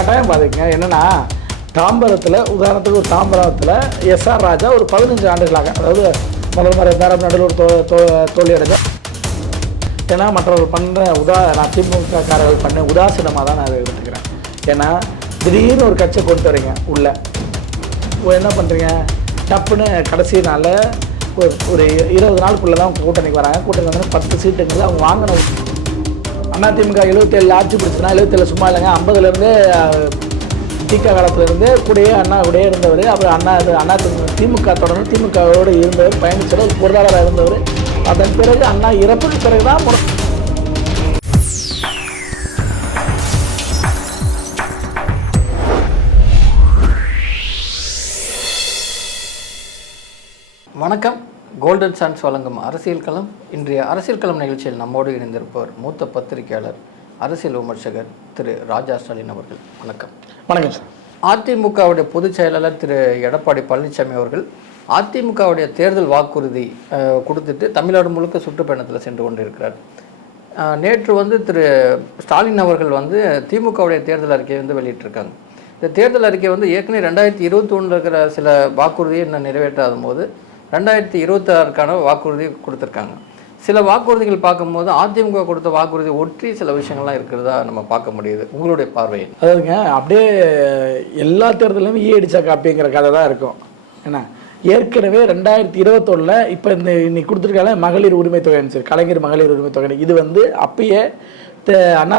கட்டாயம் பாதிக்குங்க. என்னென்னா தாம்பரத்தில் உதாரணத்துக்கு ஒரு தாம்பரத்தில் எஸ்ஆர் ராஜா ஒரு 15 ஆண்டுகளாக, அதாவது முதல் முறை இருந்தார், நடுவில் ஒரு தோல்வி அடைஞ்சார். ஏன்னா மற்றவர்கள் பண்ணுற நான் திமுககாரர்கள் பண்ண உதாசீனமாக தான் நான் அதை எடுத்துக்கிறேன். ஏன்னா திடீர்னு ஒரு கட்சியை கொண்டு வரீங்க உள்ளே, என்ன பண்ணுறீங்க, டப்புன்னு கடைசி நாளில் ஒரு 20 நாளுக்குள்ளே தான் கூட்டணிக்கு வராங்க. கூட்டணி வந்து 10 சீட்டுங்கிறது அவங்க வாங்கணும். அதிமுக 77 ஆட்சி பிடிச்சுன்னா 77 சும்மா இல்லைங்க, 50லேருந்தே திக காலத்திலேருந்து கூடயே அண்ணா கூடயே இருந்தவர். அப்புறம் திமுக தொடர்ந்து திமுகவோடு இருந்தவர், பயணிச்சவர், பொருளாளராக இருந்தவர். அதன் பிறகு அண்ணா இறப்புக்கு பிறகு தான் வணக்கம். கோல்டன் சான்ஸ் வழங்கும் அரசியல் களம். இன்றைய அரசியல் களம் நிகழ்ச்சியில் நம்மோடு இணைந்திருப்பவர் மூத்த பத்திரிகையாளர், அரசியல் விமர்சகர் திரு ராஜா ஸ்டாலின் அவர்கள். வணக்கம். வணக்கம் சார். அதிமுகவுடைய பொதுச் செயலாளர் திரு எடப்பாடி பழனிசாமி அவர்கள் அதிமுகவுடைய தேர்தல் வாக்குறுதி கொடுத்துட்டு தமிழ்நாடு முழுக்க சுற்றுப்பயணத்தில் சென்று கொண்டிருக்கிறார். நேற்று திரு ஸ்டாலின் அவர்கள் திமுகவுடைய தேர்தல் அறிக்கையை வெளியிட்டிருக்காங்க. இந்த தேர்தல் அறிக்கை ஏற்கனவே 2021 இருக்கிற சில வாக்குறுதியை இன்னும் நிறைவேற்றாத போது 2026க்கான வாக்குறுதி கொடுத்துருக்காங்க. சில வாக்குறுதிகள் பார்க்கும்போது அதிமுக கொடுத்த வாக்குறுதி ஒற்றி சில விஷயங்கள்லாம் இருக்கிறதா நம்ம பார்க்க முடியுது. உங்களுடைய பார்வை? அதாவதுங்க, அப்படியே எல்லா தேர்தலையும் அடிச்சா காப்பிங்கிற கதை தான் இருக்கும். ஏன்னா ஏற்கனவே 2021 இப்போ இன்னைக்கு கொடுத்துருக்காங்க மகளிர் உரிமை தொகை, கலைஞர் மகளிர் உரிமை தொகை. இது அப்பயே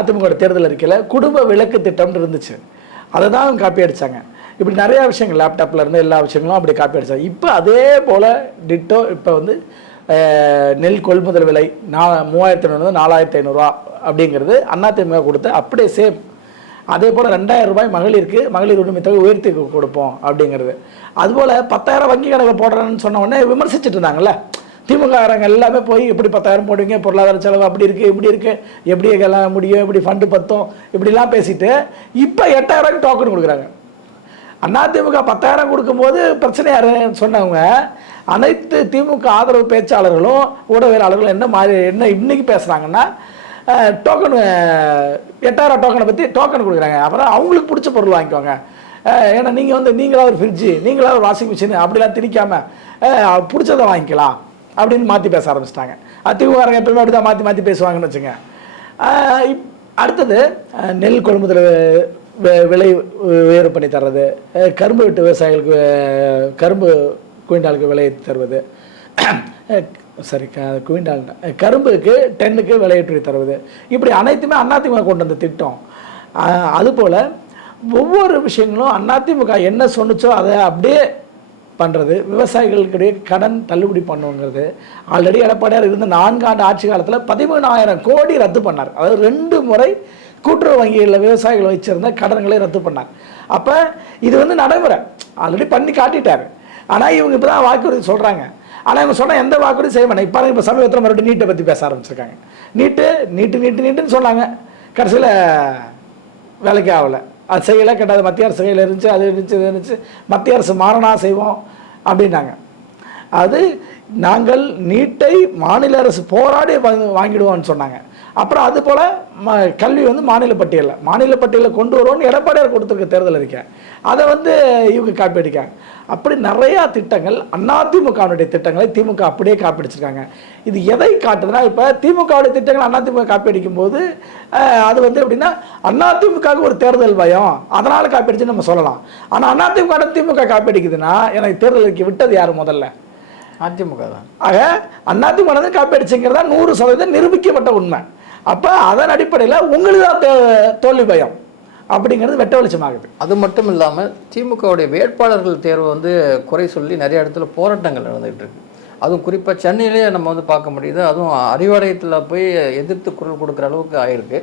அதிமுக தேர்தல் அறிக்கையில் குடும்ப விளக்கு திட்டம்னு இருந்துச்சு, அதை தான் காப்பி அடித்தாங்க. இப்படி நிறையா விஷயங்கள் லேப்டாப்பில் இருந்து எல்லா விஷயங்களும் அப்படி காப்பி அடித்தாங்க. இப்போ அதே போல் டிட்டோ இப்போ நெல் கொள்முதல் விலை 3500 4500 அப்படிங்கிறது அதிமுக கொடுத்த அப்படியே சேம். அதே போல் 2000 ரூபாய் மகளிர் உரிமை தொகை உயர்த்தி கொடுப்போம் அப்படிங்கிறது. அதுபோல் 10,000 வங்கி கணக்கு போடுறேன்னு சொன்ன உடனே விமர்சிச்சுட்டு இருந்தாங்கல்ல திமுககாரங்க எல்லாமே. போய் எப்படி 10,000 போடுவீங்க, பொருளாதார செலவு அப்படி இருக்குது இப்படி இருக்குது, எப்படி எல்லாம் முடியும், இப்படி ஃபண்டு பத்தும், இப்படிலாம் பேசிட்டு இப்போ 8,000 டோக்கன் கொடுக்குறாங்க. அதிமுக 10,000 கொடுக்கும்போது பிரச்சனை யாருன்னு சொன்னவங்க அனைத்து திமுக ஆதரவு பேச்சாளர்களும் ஊடகவியலாளர்களும் என்ன இன்னைக்கு பேசுகிறாங்கன்னா, டோக்கன் 8,000 டோக்கனை பற்றி டோக்கன் கொடுக்குறாங்க. அப்புறம் அவங்களுக்கு பிடிச்ச பொருள் வாங்கிக்கோங்க, ஏன்னா நீங்கள் நீங்களாக ஒரு ஃப்ரிட்ஜு, நீங்களாக ஒரு வாஷிங் மிஷின் அப்படிலாம் திணிக்காமல் பிடிச்சதை வாங்கிக்கலாம் அப்படின்னு மாற்றி பேச ஆரம்பிச்சிட்டாங்க. திமுக எப்பவுமே அப்படி தான் மாற்றி பேசுவாங்கன்னு வச்சுங்க. அடுத்தது நெல் கொள்முதல் விலை உயர்வு பண்ணி தர்றது, கரும்பு வெட்டு விவசாயிகளுக்கு கரும்பு குவிண்டாலுக்கு விலை தருவது, குவிண்டால் கரும்புக்கு டென்னுக்கு விலையேற்றி தருவது, இப்படி அனைத்துமே அதிமுக கொண்டு வந்த திட்டம். அதுபோல் ஒவ்வொரு விஷயங்களும் அதிமுக என்ன சொன்னிச்சோ அதை அப்படியே பண்ணுறது. விவசாயிகளுக்கிடையே கடன் தள்ளுபடி பண்ணுங்கிறது. ஆல்ரெடி எடப்பாடியார் இருந்த 4 ஆண்டு ஆட்சி காலத்தில் 13,000 கோடி ரத்து பண்ணார். அதாவது 2 முறை கூட்டுறவு வங்கிகளில் விவசாயிகள் வச்சிருந்த கடன்களை ரத்து பண்ணார். அப்போ இது நடைமுறை ஆல்ரெடி பண்ணி காட்டிட்டார். ஆனால் இவங்க இப்போ தான் வாக்குறுதி சொல்கிறாங்க. ஆனால் இவங்க சொன்னால் எந்த வாக்குறுதி செய்ய மாட்டாங்க. இப்போ சமீபத்தில் மறுபடியும் நீட்டை பற்றி பேச ஆரம்பிச்சிருக்காங்க. நீட்டுன்னு சொன்னாங்க, கடைசியில் வேலைக்கு ஆகலை. அது செய்யலை, கேட்டால் மத்திய அரசு கையில் இருந்துச்சு, அது இருந்துச்சு மத்திய அரசு மாறனா செய்வோம் அப்படின்னாங்க. அது நாங்கள் நீட்டை மாநில அரசு போராடி வாங்கிடுவோம்னு சொன்னாங்க. அப்புறம் அது போல் கல்வி மாநில பட்டியலில் கொண்டு வருவோம்னு எடப்பாடியார் கொடுத்துருக்க தேர்தல் அறிக்கை, அதை இவங்க காப்பி அடிக்காங்க. அப்படி நிறையா திட்டங்கள் அதிமுகவுடைய திட்டங்களை திமுக அப்படியே காப்பி அடிச்சிருக்காங்க. இது எதை காட்டுதுன்னா, இப்போ திமுகவுடைய திட்டங்கள் அதிமுக காப்பி அடிக்கும் போது அது எப்படின்னா அதிமுகவுக்கு ஒரு தேர்தல் பயம், அதனால் காப்பி அடிச்சுன்னு நம்ம சொல்லலாம். ஆனால் திமுக காப்பி அடிக்குதுன்னா எனக்கு தேர்தல் அறிக்கை விட்டது யார்? முதல்ல அதிமுக தான். ஆக அதிமுக காப்பி அடிச்சுங்கிறதா 100% நிரூபிக்கப்பட்ட உண்மை. அப்போ அதன் அடிப்படையில் உங்களுக்கு தான் தோல்வி பயம் அப்படிங்கிறது வெட்ட வெளிச்சமாகுது. அது மட்டும் இல்லாமல் திமுகவுடைய வேட்பாளர்கள் தேர்வு குறை சொல்லி நிறைய இடத்துல போராட்டங்கள் நடந்துகிட்டு இருக்கு. அதுவும் குறிப்பாக சென்னையிலே நம்ம பார்க்க முடியுது. அதுவும் அறிவாலயத்தில் போய் எதிர்த்து குரல் கொடுக்குற அளவுக்கு ஆயிருக்கு.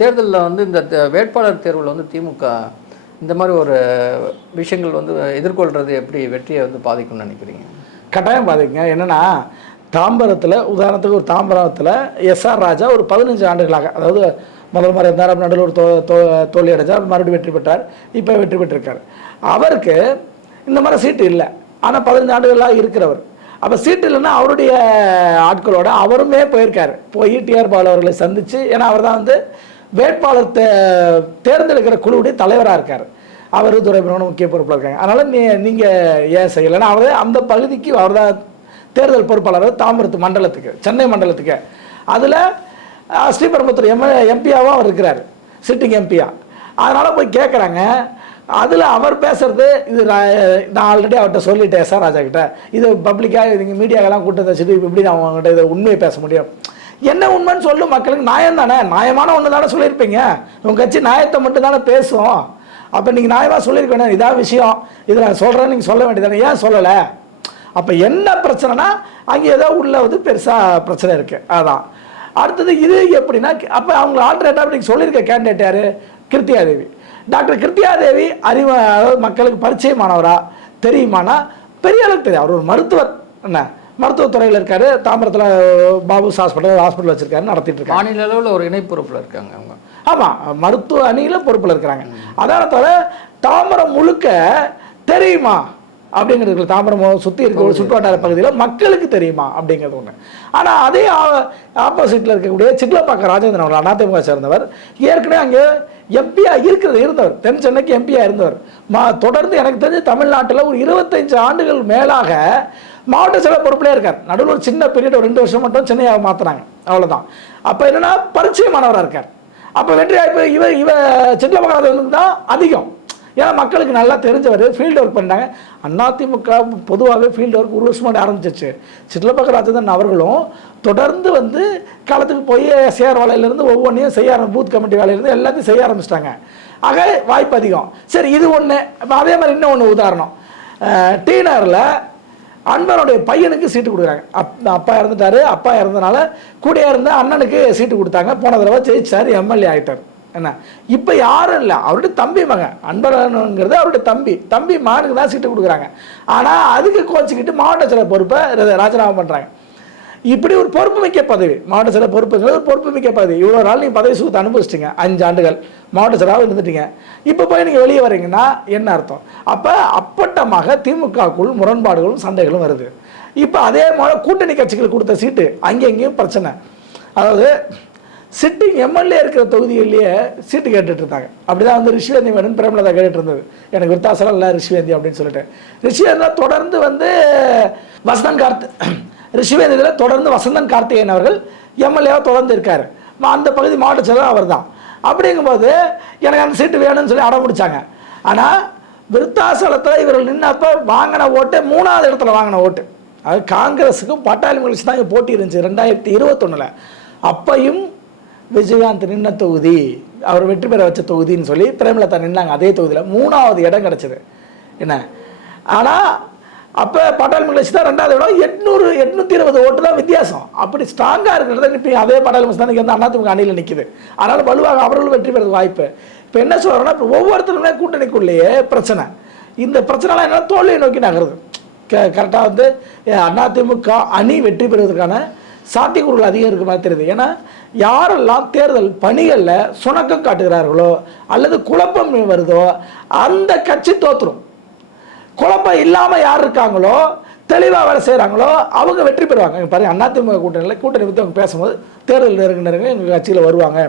தேர்தலில் இந்த வேட்பாளர் தேர்வில் திமுக இந்த மாதிரி ஒரு விஷயங்கள் எதிர்கொள்கிறது எப்படி வெற்றியை பாதிக்கும்னு நினைக்கிறீங்க? கட்டாயம் பாதிக்குங்க. என்னென்னா தாம்பரத்தில் உதாரணத்துக்கு ஒரு தாம்பரத்தில் எஸ்ஆர் ராஜா ஒரு 15 ஆண்டுகளாக, அதாவது முதல் முறை இருந்தார், நடுவில் ஒரு தோல்வி அடைஞ்சார், மறுபடியும் வெற்றி பெற்றார், இப்போ வெற்றி பெற்றிருக்கார். அவருக்கு இந்த மாதிரி சீட்டு இல்லை, ஆனால் 15 ஆண்டுகளாக இருக்கிறவர். அப்போ சீட்டு இல்லைன்னா அவருடைய ஆட்களோட அவருமே போயிருக்கார். போய் டிஆர் பாலு அவர்களை சந்தித்து, ஏன்னா அவர் தான் வேட்பாளர் தேர்ந்தெடுக்கிற குழுவுடைய தலைவராக இருக்கார். அவர் துரைமுருகன் முக்கிய பொறுப்பில் இருக்காங்க. அதனால் நீங்கள் ஏன் செய்யலைன்னா அவர் அந்த பகுதிக்கு அவர் தான் தேர்தல் பொறுப்பாளர் தாம்பரத்து மண்டலத்துக்கு, சென்னை மண்டலத்துக்கு. அதில் ஸ்ரீபெரும்புத்தூர் எம்பியாவும் அவர் இருக்கிறார், சிட்டிங் எம்பியா. அதனால் போய் கேட்குறாங்க. அதில் அவர் பேசுறது இது நான் ஆல்ரெடி அவர்கிட்ட சொல்லிட்டேன் சார் ராஜா கிட்ட, இது பப்ளிக்காக நீங்கள் மீடியாக்கெல்லாம் கூட்டு வச்சுட்டு இப்படி நான் அவங்ககிட்ட இதை உண்மையை பேச முடியும். என்ன உண்மைன்னு சொல்லு, மக்களுக்கு நியாயம் தானே, நியாயமான ஒன்று தானே சொல்லியிருப்பீங்க. உங்கள் கட்சி நியாயத்தை மட்டும் தானே பேசும். அப்போ நீங்கள் நியாயமாக சொல்லியிருக்க வேண்டிய இதான் விஷயம், இதை நான் சொல்கிறேன்னு நீங்கள் சொல்ல வேண்டியதானே, ஏன் சொல்லலை? அப்போ என்ன பிரச்சனைனா அங்கே ஏதோ உள்ள வந்து பெருசாக பிரச்சனை இருக்குது. அதான் அடுத்தது இது எப்படின்னா, அப்போ அவங்க ஆல்டர்னேட்டாக நீங்கள் சொல்லியிருக்க கேண்டிடேட் யார்? கிருத்தியாதேவி. டாக்டர் கிருத்தியாதேவி அதாவது மக்களுக்கு பரிச்சயமானவரா தெரியுமானா பெரிய அளவுக்கு தெரியும். அவர் ஒரு மருத்துவர், என்ன மருத்துவத்துறையில் இருக்காரு, தாம்பரத்தில் பாபுஸ் ஹாஸ்பிட்டல் வச்சிருக்காரு, நடத்திட்டு இருக்காங்க. மாநில அளவில் ஒரு இணை பொறுப்பில் இருக்காங்க அவங்க. ஆமாம், மருத்துவ அணியில் பொறுப்பில் இருக்கிறாங்க. அதனால தவிர தாம்பரம் முழுக்க தெரியுமா அப்படிங்கிறது, தாம்பரம் சுற்றி இருக்க சுற்றுவட்டார பகுதியில் மக்களுக்கு தெரியுமா அப்படிங்கிறது ஒன்று. ஆனால் அதே ஆப்போசிட்டில் இருக்கக்கூடிய சிட்லப்பாக்கம் ராஜேந்திரன் அவர் அதிமுக சேர்ந்தவர், ஏற்கனவே அங்கே எம்பியா இருந்தவர், தென் சென்னைக்கு எம்பியா இருந்தவர். தொடர்ந்து எனக்கு தெரிஞ்சு தமிழ்நாட்டில் ஒரு 25 ஆண்டுகள் மேலாக மாவட்ட செயலர் பொறுப்பிலே இருக்கார். நடுவில் ஒரு சின்ன பீரியட் ஒரு 2 வருஷம் மட்டும் சென்னையாக மாற்றினாங்க, அவ்வளோதான். அப்போ என்னன்னா பரிச்சயமானவராக இருக்கார். அப்போ வெற்றி வாய்ப்பு இவ சிட்லப்பாக்கம் ராஜேந்திரன் தான் அதிகம். ஏன்னா மக்களுக்கு நல்லா தெரிஞ்சவர், ஃபீல்டு ஒர்க் பண்ணிட்டாங்க. அதிமுக பொதுவாகவே ஃபீல்டு ஒர்க் ஒரு வருஷமாக ஆரம்பிச்சிச்சு. சிட்லப்பாக்கம் ராஜேந்திரன் அவர்களும் தொடர்ந்து வந்து காலத்துக்கு போய் சேர் வேலையிலேருந்து ஒவ்வொன்றையும் செய்ய பூத் கமிட்டி வேலையிலேருந்து எல்லாத்தையும் செய்ய ஆரம்பிச்சிட்டாங்க. ஆக வாய்ப்பு அதிகம். சரி, இது ஒன்று. இப்போ அதே மாதிரி இன்னும் ஒன்று உதாரணம், டீனரில் அன்பனுடைய பையனுக்கு சீட்டு கொடுக்குறாங்க. அப்பா இறந்துட்டாரு, அப்பா இறந்தனால கூட இருந்த அண்ணனுக்கு சீட்டு கொடுத்தாங்க. போன தடவை ஜெயிச்சார், எம்எல்ஏ ஆகிட்டார். என்ன இப்போ யாரும் இல்லை, அவருடைய தம்பி மகன் அன்பரனுங்கிறது அவருடைய தம்பி மகனுக்கு தான் சீட்டு கொடுக்குறாங்க. ஆனால் அதுக்கு கோச்சிக்கிட்டு மாவட்ட செயலர் பொறுப்பை ராஜினாமா பண்ணுறாங்க. இப்படி ஒரு பொறுப்பு மிக்க பதவி, மாவட்ட செயலர் பொறுப்புங்கிறது ஒரு பொறுப்பு மிக்க பதவி. இவ்வளோ நாள் நீங்கள் பதவி சுகத்தை அனுபவிச்சிட்டிங்க, 5 ஆண்டுகள் மாவட்ட செயலராக இருந்துட்டீங்க. இப்போ போய் நீங்கள் வெளியே வரீங்கன்னா என்ன அர்த்தம்? அப்போ அப்பட்டமாக திமுகக்குள் முரண்பாடுகளும் சண்டைகளும் வருது. இப்போ அதே மாதிரி கூட்டணி கட்சிகள் கொடுத்த சீட்டு அங்கேயும் பிரச்சனை. அதாவது சிட்டிங் எம்எல்ஏ இருக்கிற தொகுதிகளிலேயே சீட்டு கேட்டுட்டு இருந்தாங்க. அப்படிதான் வந்து ரிஷிவேந்தி மேடன் பிரேமலதா கேட்டுட்டு இருந்தது. எனக்கு விருத்தாசலம் இல்லை ரிஷிவேந்தி அப்படின்னு சொல்லிட்டு, ரிஷிவேந்தா தொடர்ந்து வந்து ரிஷிவேந்தியில் தொடர்ந்து வசந்தன் கார்த்திகேயன் அவர்கள் எம்எல்ஏவாக தொடர்ந்து இருக்கார். அந்த பகுதி மாவட்ட செயலர் அவர் தான். அப்படிங்கும்போது எனக்கு அந்த சீட்டு வேணும்னு சொல்லி அடம் பிடிச்சாங்க. ஆனால் விருத்தாசலத்தில் இவர்கள் நின்னப்போ வாங்கின ஓட்டு 3வது இடத்துல வாங்கின ஓட்டு. அது காங்கிரஸுக்கும் பட்டாளி மகிழ்ச்சி தான் இங்கே போட்டி இருந்துச்சு 2021. அப்பையும் விஜயகாந்த் நின்ன தொகுதி, அவர் வெற்றி பெற வச்ச தொகுதின்னு சொல்லி பிரேமலதா நின்னாங்க. அதே தொகுதியில் 3வது இடம் கிடச்சிது. என்ன ஆனால் அப்போ பட்டாளி மகிழ்ச்சி தான் 2வது இடம், 820 ஓட்டு தான் வித்தியாசம். அப்படி ஸ்ட்ராங்காக இருக்கிறது. இப்போ அதே பட்டாளி மகிழ்ச்சி தான் வந்து அதிமுக அணியில் நிற்குது. அதனால் வலுவாக அவர்களும் வெற்றி பெறது வாய்ப்பு. இப்போ என்ன சொல்கிறோன்னா, இப்போ ஒவ்வொருத்தருமே கூட்டணிக்குள்ளேயே பிரச்சனை. இந்த பிரச்சனைலாம் என்ன தோல்வியை நோக்கி நகருது. கரெக்டாக வந்து அதிமுக அணி வெற்றி பெறுவதற்கான சாத்தியக்கூறுகள் அதிகம் இருக்க மாதிரி தெரியுது. ஏன்னா யாரெல்லாம் தேர்தல் பணிகளில் சுணக்கம் காட்டுகிறார்களோ அல்லது குழப்பம் வருதோ அந்த கட்சி தோற்றுரும். குழப்பம் இல்லாமல் யார் இருக்காங்களோ, தெளிவாக வேலை செய்கிறாங்களோ அவங்க வெற்றி பெறுவாங்க. பாருங்க, அதிமுக கூட்டணி பற்றி அவங்க பேசும்போது தேர்தல் நெருங்கினர்கள் எங்கள் கட்சியில் வருவாங்க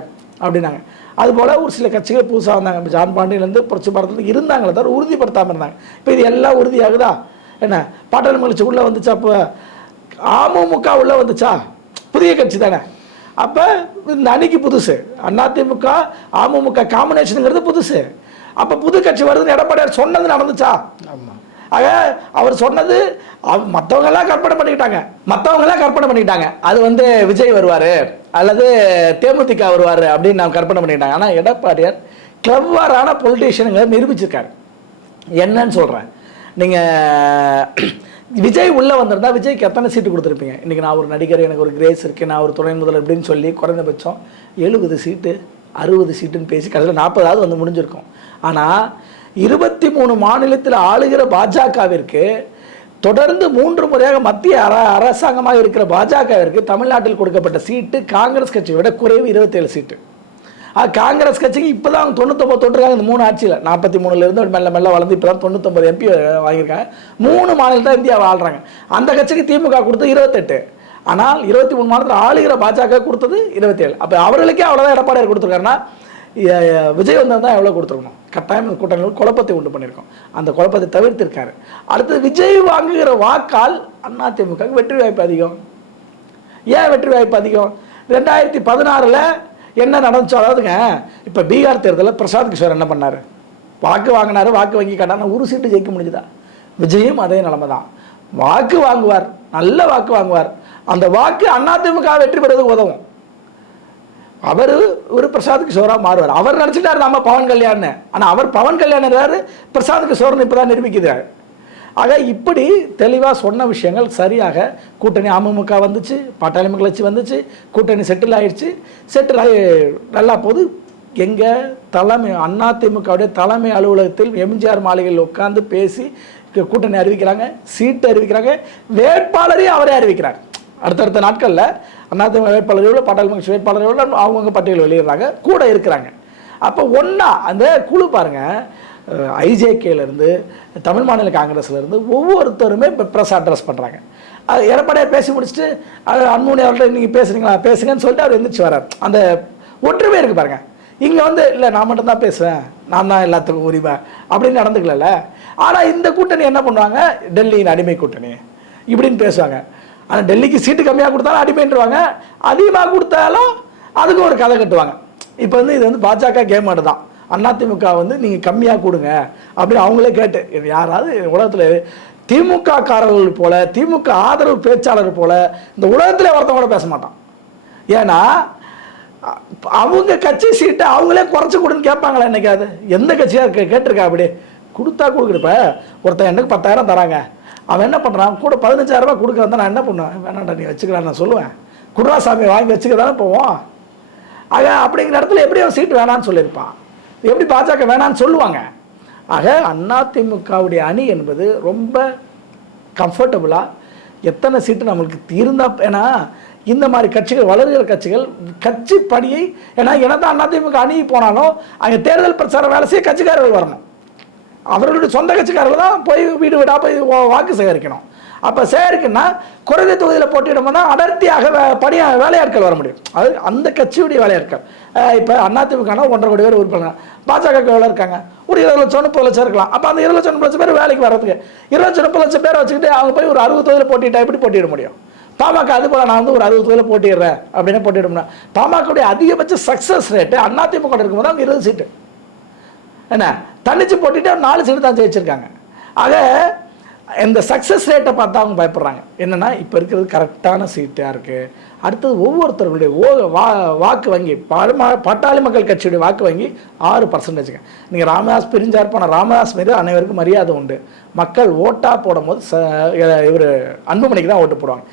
அப்படின்னாங்க. அதுபோல் ஒரு சில கட்சிகள் புதுசாக வந்தாங்க. ஜான் பாண்டியிலேருந்து புரட்சி பாரதத்தில் இருந்தாங்களே தவிர உறுதிப்படுத்தாமல் இருந்தாங்க. இப்போ இது எல்லாம் உறுதியாகுதா? என்ன பாட்டாளி மகிழ்ச்சி உள்ளே வந்துச்சா? அப்போ அமமுக உள்ளே வந்துச்சா? புதிய கட்சி தானே. அப்போ இந்த அணிக்கு புதுசு. அதிமுக அமமுக காம்பினேஷனுங்கிறது புதுசு. அப்போ புது கட்சி வருதுன்னு எடப்பாடியார் சொன்னது நடந்துச்சா? ஆமாம். ஆக அவர் சொன்னது மற்றவங்கெல்லாம் கற்பனை பண்ணிக்கிட்டாங்க. அது வந்து விஜய் வருவார் அல்லது தேமுதிக வருவார் அப்படின்னு நான் கற்பனை பண்ணிக்கிட்டாங்க. ஆனால் எடப்பாடியார் கிளவரான பொலிட்டீஷியனுங்க நிரூபிச்சிருக்காரு. என்னன்னு சொல்கிறேன், நீங்கள் விஜய் உள்ளே வந்திருந்தா விஜய்க்கு எத்தனை சீட்டு கொடுத்துருப்பீங்க? இன்றைக்கி நான் ஒரு நடிகர், எனக்கு ஒரு கிரேஸ் இருக்குது, நான் ஒரு துணை முதல்வர் அப்படின்னு சொல்லி குறைந்தபட்சம் 70 சீட்டு 60 சீட்டுன்னு பேசி கடைசியில் 40வது வந்து முடிஞ்சிருக்கும். ஆனால் 23 மாநிலத்தில் ஆளுகிற பாஜகவிற்கு தொடர்ந்து 3 முறையாக மத்திய அரசாங்கமாக இருக்கிற பாஜகவிற்கு தமிழ்நாட்டில் கொடுக்கப்பட்ட சீட்டு காங்கிரஸ் கட்சியை விட குறைவு 27 சீட்டு. காங்கிரஸ் கட்சிக்கு இப்போ தான் 99 தொட்டிருக்காங்க. இந்த 3 ஆட்சியில் 43லேருந்து மெல்ல மெல்ல வளர்ந்து இப்போ தான் 99 MP வாங்கியிருக்காங்க. 3 மாநிலம் தான் இந்தியாவை ஆள்றாங்க. அந்த கட்சிக்கு திமுக கொடுத்து 28. ஆனால் 23 மாநிலத்தில் ஆளுகிற பாஜக கொடுத்தது 27. அப்போ அவர்களுக்கே அவ்வளோதான் எடப்பாடியார் கொடுத்துருக்காருன்னா விஜய் தான் எவ்வளோ கொடுத்துருக்கணும். கட்டாயம் கூட்டணிகள் குழப்பத்தை உண்டு பண்ணியிருக்கோம். அந்த குழப்பத்தை தவிர்த்திருக்காரு. அடுத்தது விஜய் வாங்குகிற வாக்கால் அதிமுக வெற்றி வாய்ப்பு அதிகம். ஏன் வெற்றி வாய்ப்பு அதிகம்? 2016 என்ன நடந்துச்சோ, அதாவதுங்க இப்போ பீகார் தேர்தலில் பிரசாந்த் கிஷோர் என்ன பண்ணார்? வாக்கு வாங்கினார், வாக்கு வங்கி காட்டான ஒரு சீட்டு ஜெயிக்க முடிஞ்சுதா? விஜயும் அதே நிலைமை தான். வாக்கு வாங்குவார், நல்ல வாக்கு வாங்குவார். அந்த வாக்கு அதிமுக வெற்றி பெறுவதற்கு உதவும். அவர் ஒரு பிரசாந்த் கிஷோராக மாறுவார். அவர் நினச்சிட்டாரு நம்ம பவன் கல்யாண், ஆனால் அவர் பவன் கல்யாண் பிரசாந்த் கிஷோர்னு இப்போ தான் நிரூபிக்கிறார். ஆக இப்படி தெளிவாக சொன்ன விஷயங்கள் சரியாக கூட்டணி அமமுக வந்துச்சு, பாட்டாளி மக்கள் கட்சி வந்துச்சு, கூட்டணி செட்டில் ஆயிடுச்சு. செட்டில் ஆகி நல்லா போது. எங்கள் தலைமை அதிமுகவுடைய தலைமை அலுவலகத்தில் எம்ஜிஆர் மாளிகையில் உட்காந்து பேசி கூட்டணி அறிவிக்கிறாங்க, சீட்டு அறிவிக்கிறாங்க, வேட்பாளரையும் அவரே அறிவிக்கிறார். அடுத்தடுத்த நாட்களில் அதிமுக வேட்பாளர்களோட பாட்டாளி மக்கள் வேட்பாளர்களோட அவங்கவுங்க பட்டியல் வெளியிடுறாங்க, கூட இருக்கிறாங்க. அப்போ ஒன்றா அந்த குழு பாருங்கள், ஐஜேகேலேருந்து தமிழ் மாநில காங்கிரஸ்லேருந்து ஒவ்வொருத்தருமே இப்போ ப்ரெஸ் அட்ரஸ் பண்ணுறாங்க. அது எடப்பாடியாக பேசி முடிச்சுட்டு அன்புமணி அவர்கிட்ட நீங்கள் பேசுகிறீங்களா பேசுங்கன்னு சொல்லிட்டு அவர் எந்திரிச்சு வர்றார். அந்த ஒற்றுமை இருக்குது பாருங்கள். இங்கே இல்லை நான் மட்டும்தான் பேசுவேன், நான் தான் எல்லாத்துக்கும் உரிமை அப்படின்னு நடந்துக்கல. ஆனால் இந்த கூட்டணி என்ன பண்ணுவாங்க? டெல்லியின் அடிமை கூட்டணி இப்படின்னு பேசுவாங்க. ஆனால் டெல்லிக்கு சீட்டு கம்மியாக கொடுத்தாலும் அடிமைன்றுவாங்க, அதிகமாக கொடுத்தாலும் அதுக்கு ஒரு கதை கட்டுவாங்க. இப்போ இது பாஜக கேம் ஆடு தான். அதிமுக நீங்கள் கம்மியாக கொடுங்க அப்படின்னு அவங்களே கேட்டு, யாராவது உலகத்தில் திமுக காரர்கள் போல, திமுக ஆதரவு பேச்சாளர் போல இந்த உலகத்தில் ஒருத்தவங்க கூட பேச மாட்டான். ஏன்னா அவங்க கட்சி சீட்டை அவங்களே குறைச்சி கொடுன்னு கேட்பாங்களா? என்னைக்காது எந்த கட்சியாக கேட்டிருக்கா? அப்படி கொடுத்தா கொடுக்குறப்ப ஒருத்தன் எனக்கு 10,000 தராங்க, அவன் என்ன பண்ணுறான்? கூட 15,000 ரூபாய் கொடுக்குறான். நான் என்ன பண்ணுவேன்? வேணாண்டா நீ வச்சுக்கிறான் நான் சொல்லுவேன், குடுவா சாமி வாங்கி வச்சுக்க தானே போவோம். ஆக அப்படிங்கிற இடத்துல எப்படி அவன் சீட்டு வேணான்னு சொல்லியிருப்பான்? எப்படி பாஜக வேணான்னு சொல்லுவாங்க? ஆக அதிமுகவுடைய அணி என்பது ரொம்ப கம்ஃபர்டபுளாக எத்தனை சீட்டு நம்மளுக்கு இருந்தால், ஏன்னா இந்த மாதிரி கட்சிகள் வளர்கிற கட்சிகள் கட்சி பணியை, ஏன்னா என்னதான் அதிமுக அணி போனாலும் அங்கே தேர்தல் பிரச்சாரம் வேலை செய்ய கட்சிக்காரர்கள் வரணும். அவர்களுடைய சொந்த கட்சிக்காரர்கள் தான் போய் வீடு வீடாக போய் வாக்கு சேகரிக்கணும். அப்போ சேகரிக்கணும்னா குறைந்த தொகுதியில் போட்டியிடணும்னா அடர்த்தியாக வேலையாட்கள் வர முடியும். அது அந்த கட்சியுடைய வேலையாட்கள். இப்போ அதிமுகனா 1.5 கோடி பேர் உறுப்பினர், பாஜக எவ்வளோ இருக்காங்க? ஒரு 20 லட்சம் 30 லட்சம் இருக்கலாம். அப்போ அந்த 20 லட்சம் 30 லட்சம் பேர் வேலைக்கு வர்றதுக்கு 20 லட்சம் 30 லட்சம் பேரை வச்சுக்கிட்டு அவங்க போய் ஒரு 60 தொகுதியில் போட்டிட்டா எப்படி போட்டியிட முடியும்? பாமக அது போல் நான் ஒரு 60 தொகுதியில் போட்டிடுறேன் அப்படின்னு போட்டியிடணும்னா பாமகவுடைய அதிகபட்ச சக்ஸஸ் ரேட்டு அதிமுக இருக்கும்போது அவங்க 20 சீட்டு என்ன தனிச்சு போட்டிட்டு 4 சீட்டு தான் ஜெயிச்சிருக்காங்க. ஆக இந்த சக்ஸஸ் ரேட்டை பார்த்தா அவங்க பயப்படுறாங்க. என்னென்னா இப்போ இருக்கிறது கரெக்டான சீட்டாக இருக்குது. அடுத்தது ஒவ்வொருத்தர்களுடைய வாக்கு வங்கி பாட்டாளி மக்கள் கட்சியுடைய வாக்கு வங்கி 6%. நீங்கள் ராமதாஸ் பிரிஞ்சார் போன ராமதாஸ் மீது அனைவருக்கும் மரியாதை உண்டு. மக்கள் ஓட்டாக போடும்போது இவர் அன்புமணிக்கு தான் ஓட்டு போடுவாங்க.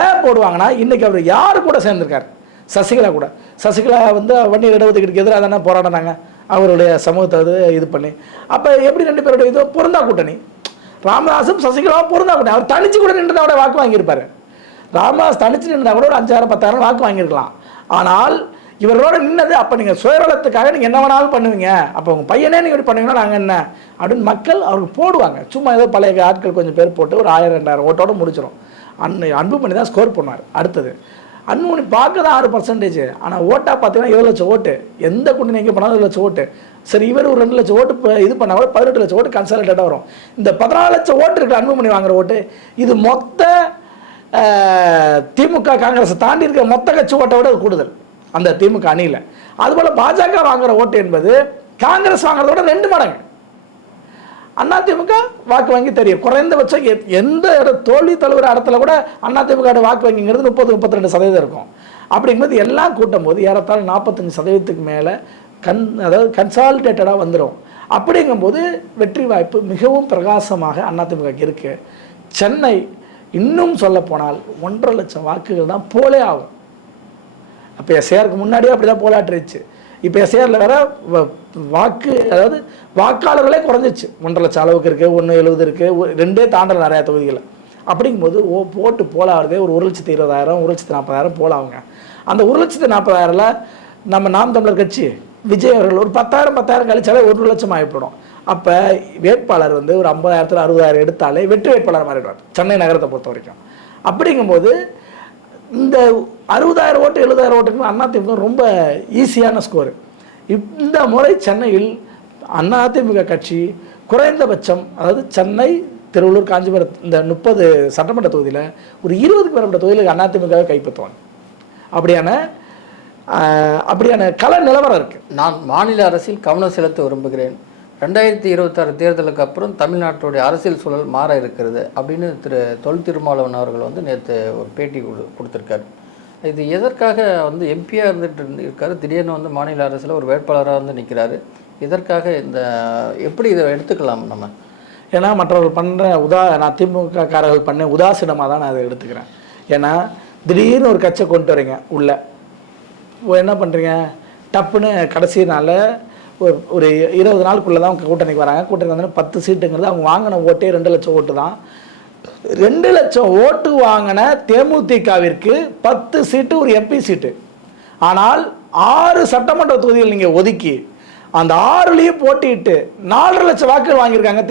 ஏன் போடுவாங்கன்னா இன்றைக்கி அவர் யார் கூட சேர்ந்துருக்கார்? சசிகலா கூட. சசிகலா வன்னியர் இடஒதுக்கீடுக்கு எதிராக தானே போராடினாங்க அவருடைய சமூகத்தை இது பண்ணி. அப்போ எப்படி 2 பேருடைய இது பொருந்தா கூட்டணி? ராமதாஸும் சசிகலாவும் பொருந்தா கூட்டணி. அவர் தனிச்சு கூட நின்று அவருடைய வாக்கு வாங்கியிருப்பார். ராமதாஸ் தனிச்சு நின்றா கூட ஒரு 5,000 10,000 வாக்கு வாங்கியிருக்கலாம். ஆனால் இவரோட நின்னது அப்போ நீங்கள் சுயநலத்துக்காக நீங்கள் என்ன வேணாலும் பண்ணுவீங்க, அப்போ உங்கள் பையனே நீங்கள் இப்படி பண்ணுவீங்கன்னா நாங்கள் என்ன அப்படின்னு மக்கள் அவருக்கு போடுவாங்க. சும்மா ஏதோ பழைய ஆட்கள் கொஞ்சம் பேர் போட்டு ஒரு 1000 2000 ஓட்டோட முடிச்சிடும். அன்புமணி தான் ஸ்கோர் பண்ணுவார். அடுத்தது அன்புமணி பார்க்க தான் 6%, ஆனால் ஓட்டாக பார்த்தீங்கன்னா 7 லட்சம் ஓட்டு. எந்த கூட்டணி எங்கே போனாலும் 7 லட்சம் ஓட்டு. சரி, இவர் ஒரு 2 லட்சம் ஓட்டு இது பண்ணால் கூட 18 லட்சம் ஓட்டு கன்சாலிடேட்டாக வரும். இந்த 14 லட்சம் ஓட்டு இருக்கிற அன்புமணி வாங்குற ஓட்டு இது மொத்த திமுக காங்கிரஸை தாண்டி இருக்கிற மொத்த கட்சி ஓட்டை விட கூடுதல் அந்த திமுக அணியில். அதுபோல் பாஜக வாங்குற ஓட்டு என்பது காங்கிரஸ் வாங்குறத விட 2 மடங்கு. அதிமுக வாக்கு வங்கி தெரியும். குறைந்தபட்சம் எந்த தோல்வி தலைவர் இடத்துல கூட அதிமுக வாக்கு வங்கிங்கிறது 30-32% இருக்கும். அப்படிங்கும்போது எல்லாம் கூட்டும் போது ஏறத்தாழ 45% மேலே அதாவது கன்சாலிடேட்டடாக வந்துடும். அப்படிங்கும்போது வெற்றி வாய்ப்பு மிகவும் பிரகாசமாக அதிமுக இருக்குது. சென்னை இன்னும் சொல்ல போனால் 1.5 லட்சம் வாக்குகள் தான் போலே ஆகும். அப்போ எஸ்ஏஆருக்கு முன்னாடியே அப்படி தான் போலாட்டுருச்சு. இப்போ எஸ்ஏஆரில் வேற வாக்கு அதாவது வாக்காளர்களே குறைஞ்சிச்சு. 1.5 லட்சம் அளவுக்கு இருக்குது, 170 இருக்குது, 2 தாண்டல நிறையா தொகுதிகளில். அப்படிங்கும்போது போட்டு போலாகிறதே ஒரு 1,20,000 1,40,000 போலாகுங்க. அந்த 1,40,000 நம்ம நாம் தமிழர் கட்சி விஜய் அவர்கள் ஒரு 10,000 கழிச்சாலே 1 லட்சம் ஆகிப்படும். அப்போ வேட்பாளர் ஒரு 50,000 60,000 எடுத்தாலே வெற்றி வேட்பாளர் மாறிடுவார் சென்னை நகரத்தை பொறுத்த வரைக்கும். அப்படிங்கும்போது இந்த 60,000 ஓட்டு 70,000 ஓட்டுக்கு அதிமுக ரொம்ப ஈஸியான ஸ்கோரு. இந்த முறை சென்னையில் அதிமுக கட்சி குறைந்தபட்சம், அதாவது சென்னை, திருவள்ளூர், காஞ்சிபுரம் இந்த 30 சட்டமன்ற தொகுதியில் ஒரு 20க்கு மேற்பட்ட தொகுதியில் அதிமுகவை கைப்பற்றுவாங்க. அப்படியான கள நிலவரம் இருக்குது. நான் மாநில அரசில் கவனம் செலுத்த விரும்புகிறேன். 2026 தேர்தலுக்கு அப்புறம் தமிழ்நாட்டுடைய அரசியல் சூழல் மாற இருக்கிறது அப்படின்னு திரு தொல் திருமாவளவன் அவர்கள் வந்து நேற்று ஒரு பேட்டி கொடுத்துருக்காரு. இது எதற்காக வந்து எம்பியாக இருந்துட்டு இருக்காரு, திடீர்னு வந்து மாநில அரசில் ஒரு வேட்பாளராக வந்து நிற்கிறாரு? இதற்காக இந்த எப்படி இதை எடுத்துக்கலாம் நம்ம? ஏன்னா மற்றவர்கள் பண்ணுற நான் திமுக காரர்கள் பண்ண உதாசீனமாக தான் நான் அதை எடுத்துக்கிறேன். ஏன்னா திடீர்னு ஒரு கட்சியை கொண்டு வரீங்க உள்ள, என்ன பண்ணுறீங்க, டப்புன்னு கடைசி நாளில் ஒரு 20 நாளுக்குள்ளே தான் கூட்டணிக்கு வராங்க. கூட்டணிக்கு வந்து 10 சீட்டுங்கிறது அவங்க வாங்கின ஓட்டே 2 லட்சம் ஓட்டு தான். 2 லட்சம் ஓட்டு வாங்கின தேமுதிகவிற்கு 10 சீட்டு ஒரு எம்பி சீட்டு. ஆனால் 6 சட்டமன்ற தொகுதிகள் நீங்கள் ஒதுக்கி அந்த 6லையும் போட்டிட்டு 4.5 லட்சம் வாக்குகள் வாங்கியிருக்காங்க